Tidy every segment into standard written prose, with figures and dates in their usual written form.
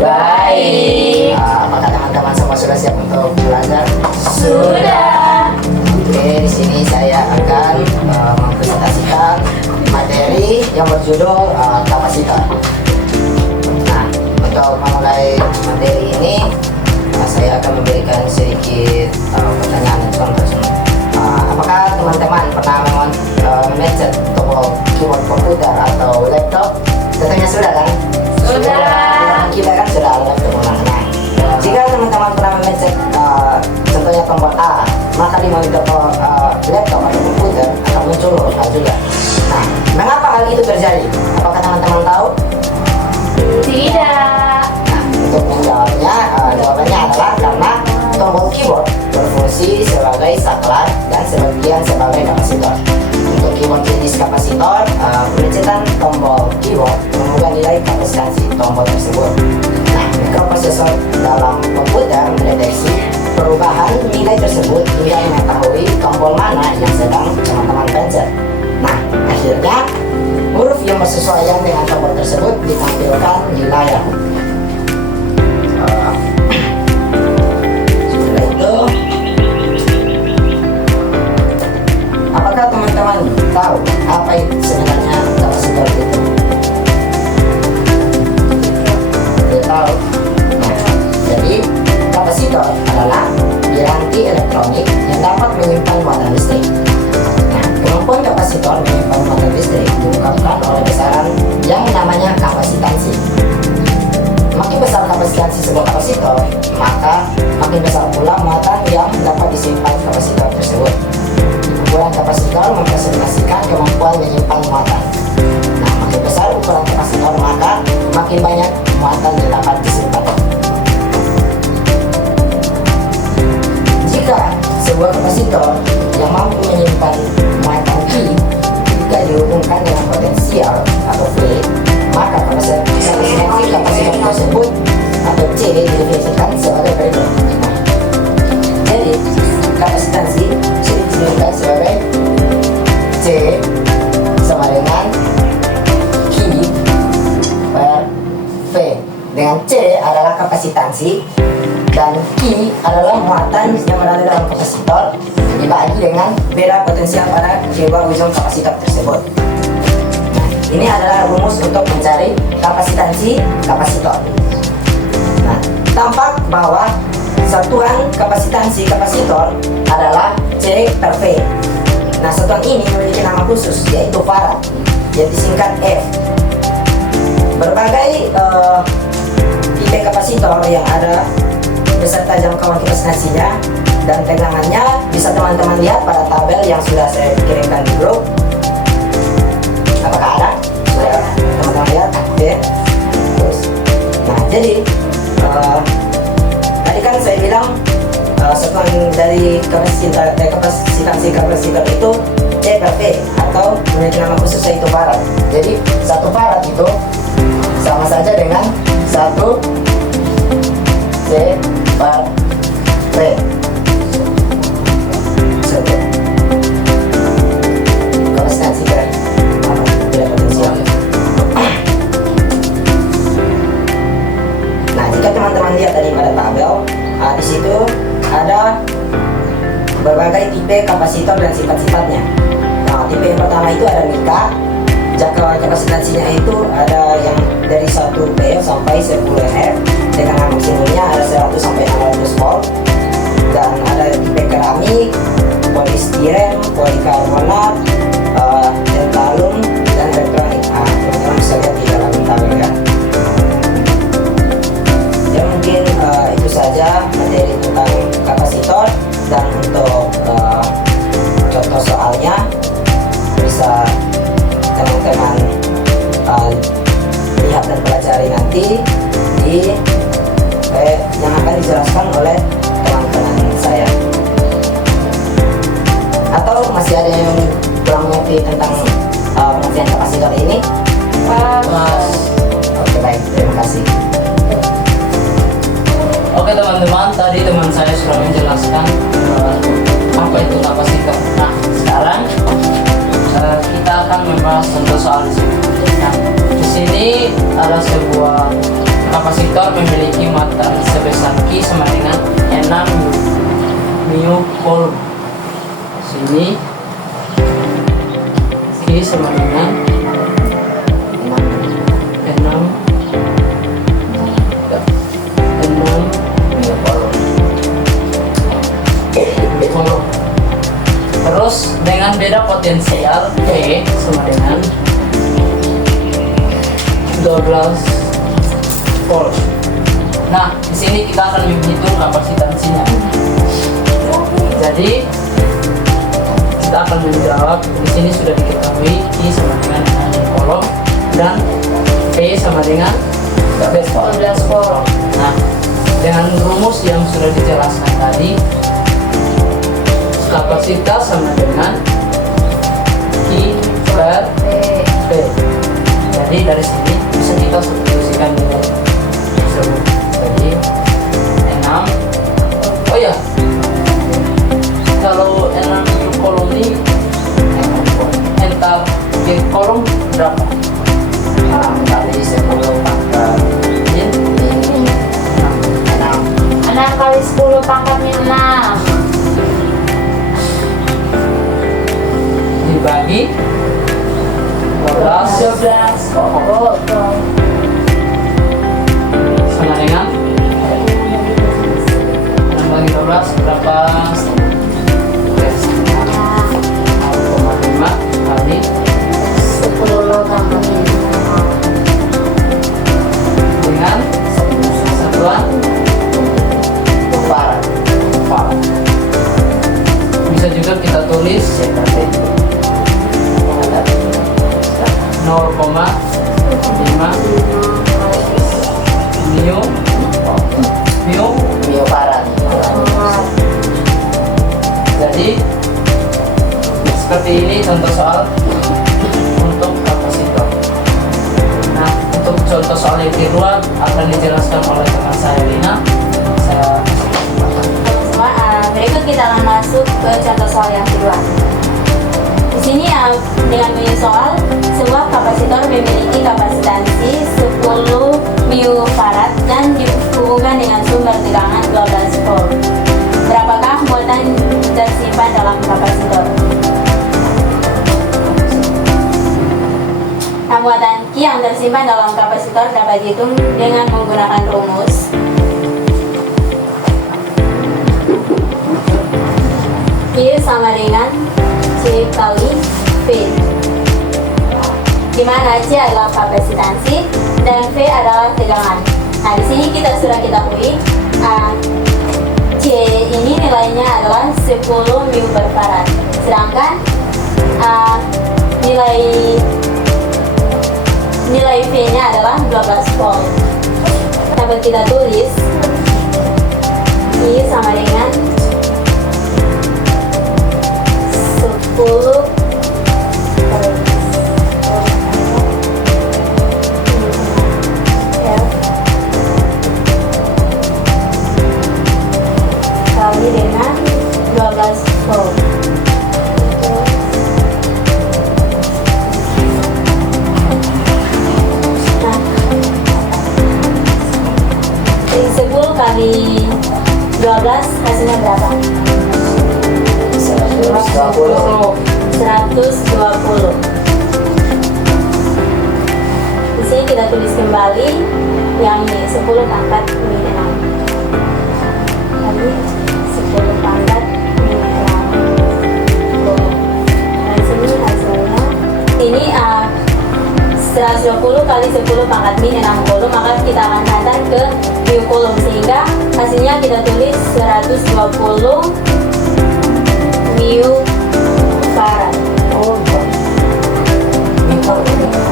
Baik. Apakah teman-teman semua sudah siap untuk belajar? Sudah. Oke, di sini saya akan mempresentasikan materi yang berjudul kapasitor. Nah, untuk memulai materi ini, saya akan memberikan sedikit pertanyaan dan contoh. Apakah teman-teman pernah memencet tombol keyboard komputer atau laptop? Tentunya sudah kan? Sudah. Kita kan sudah ada laptop. Nah, jika teman-teman pernah memencet contohnya tombol A, maka di monitor laptop atau komputer akan muncul huruf A juga. Nah, mengapa hal itu terjadi? Apakah teman-teman tahu? Tidak. Nah, untuk menjawabnya, jawabannya adalah karena tombol keyboard berfungsi sebagai saklar dan sebagian sebagai kapasitor. Untuk keyboard jenis kapasitor, pemencatan tombol keyboard mengubah nilai kapasitansi tombol tersebut. Nah, mikroprosesor dalam komputer mendeteksi perubahan nilai tersebut hingga mengetahui tombol mana yang sedang teman-teman pencet. Nah, akhirnya huruf yang bersesuaian dengan tombol tersebut ditampilkan di layar. Setelah itu, apakah teman-teman tahu apa sebenarnya kapasitor itu? Tidak tahu. Nah, jadi kapasitor adalah piranti elektronik yang dapat menyimpan muatan listrik. Nah, kemampuan kapasitor menyimpan muatan listrik diungkapkan oleh besaran yang namanya kapasitansi. Makin besar kapasitansi sebuah kapasitor, maka makin besar pula muatan yang dapat disimpan kapasitor tersebut. Ukuran kapasitor mempresentasikan kemampuan menyimpan muatan. Nah, makin besar ukuran kapasitor, maka makin banyak muatan yang dapat disimpan. Jika sebuah kapasitor yang mampu menyimpan muatan Q jika dihubungkan dengan potensial atau V, maka kapasitansi kapasitor tersebut atau C didefinisikan sebagai berikut. Nah, jadi kapasitansi didefinisikan sebagai C sama dengan Q per V, dengan C adalah kapasitansi dan Q adalah muatan yang berada dalam kapasitor dibagi dengan beda potensial pada kedua ujung kapasitor tersebut. Nah, ini adalah rumus untuk mencari kapasitansi kapasitor. Nah, tampak bahwa satuan kapasitansi kapasitor adalah C per V. Nah, satuan ini memiliki nama khusus yaitu farad, yang disingkat F. Berbagai tipe kapasitor yang ada beserta jangkauan kapasitansinya dan tegangannya bisa teman-teman lihat pada tabel yang sudah saya kirimkan di grup. Apakah ada? Sudah teman-teman lihat? Oke. Terus, nah jadi tadi kan saya bilang satuan dari kapasitansi kapasitor itu C per V atau memiliki nama khusus yaitu farad. Jadi satu farad itu sama saja dengan satu C per V. Kapasitansi tidak potensial. Nah, jika teman-teman lihat tadi pada tabel, di situ ada berbagai tipe kapasitor dan sifat-sifatnya. Nah, tipe yang pertama itu ada Mika. Jangkauan kapasitansinya itu ada yang dari 1 V sampai 10 F. Tegangan maksimumnya ada 100 sampai 600 volt. Dan ada tipe keramik, polistiren, polikarbonat, tantalum, dan elektronik. Teman-teman bisa lihat di dalam tabel ya. Ya mungkin itu saja materi tentang kapasitor, dan untuk contoh soalnya bisa teman-teman lihat dan pelajari nanti di yang akan dijelaskan oleh teman-teman saya. Atau masih ada yang kurang mengerti tentang pengertian kapasitor ini? Oke, baik, terima kasih. Oke teman-teman, tadi teman saya sudah menjelaskan apa itu kapasitor. Nah, sekarang kita akan membahas contoh soal di sini. Nah, di sini ada sebuah kapasitor kapasitor memiliki muatan sebesar Q sama dengan 6 mu coulomb. Sini Q sama dengan 6 mu coulomb. Terus dengan beda potensial P sama dengan 12 volt. Nah, di sini kita akan menghitung kapasitansinya. Jadi kita akan menjawab, di sini sudah diketahui Q sama dengan 6 coulomb dan P sama dengan 12 volt. Nah, dengan rumus yang sudah dijelaskan tadi, kapasitas sama dengan Q per P. Jadi dari sini bisa kita substitusikan nilai tersebut. Jadi 6. Oh ya, kalau 6 kolom ini entar Q kolom berapa? Kali 10 pangkat 6 kali 10 pangkat min 6 dibagi 12 volt. sama dengan 6 bagi 12 berapa? 0,5 kali 10 tambah min 6 dengan satuan farad. farad. Bisa juga kita tulis 0,5 mu Farad. Jadi seperti ini contoh soal untuk kapasitor. Nah, untuk contoh soal yang kedua akan dijelaskan oleh teman saya Lina. Saya Semua, berikut kita akan masuk ke contoh soal yang kedua. Di sini dengan bunyi soal, sebuah kapasitor memiliki kapasitansi 10 mu farad dan dihubungkan dengan sumber tegangan 12 volt. Berapakah muatan tersimpan dalam kapasitor? Nah, muatan Q yang tersimpan dalam kapasitor dapat dihitung dengan menggunakan rumus Q sama dengan C kali V, di mana C adalah kapasitansi dan V adalah tegangan. Nah, di sini kita sudah ketahui C ini nilainya adalah 10 mu per farad, sedangkan nilai V-nya adalah 12 volt. Dapat kita tulis Q sama dengan 10 kali dengan 12 volt. Nah, 10 kali 12 hasilnya berapa? 120. 120. Di sini kita tulis kembali yang ini 10 pangkat min 6 kali 10 pangkat min 6. Dan sini hasilnya ini 120 kali 10 pangkat min 6 coulomb, maka kita akan hantar ke mu coulomb sehingga hasilnya kita tulis 120 mu farad. Mu coulomb.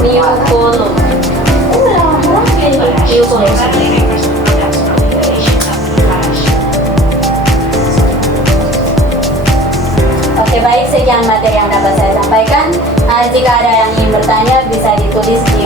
Mu coulomb. Oke, baik, sekian materi yang dapat saya sampaikan. Jika ada yang ingin bertanya bisa ditulis di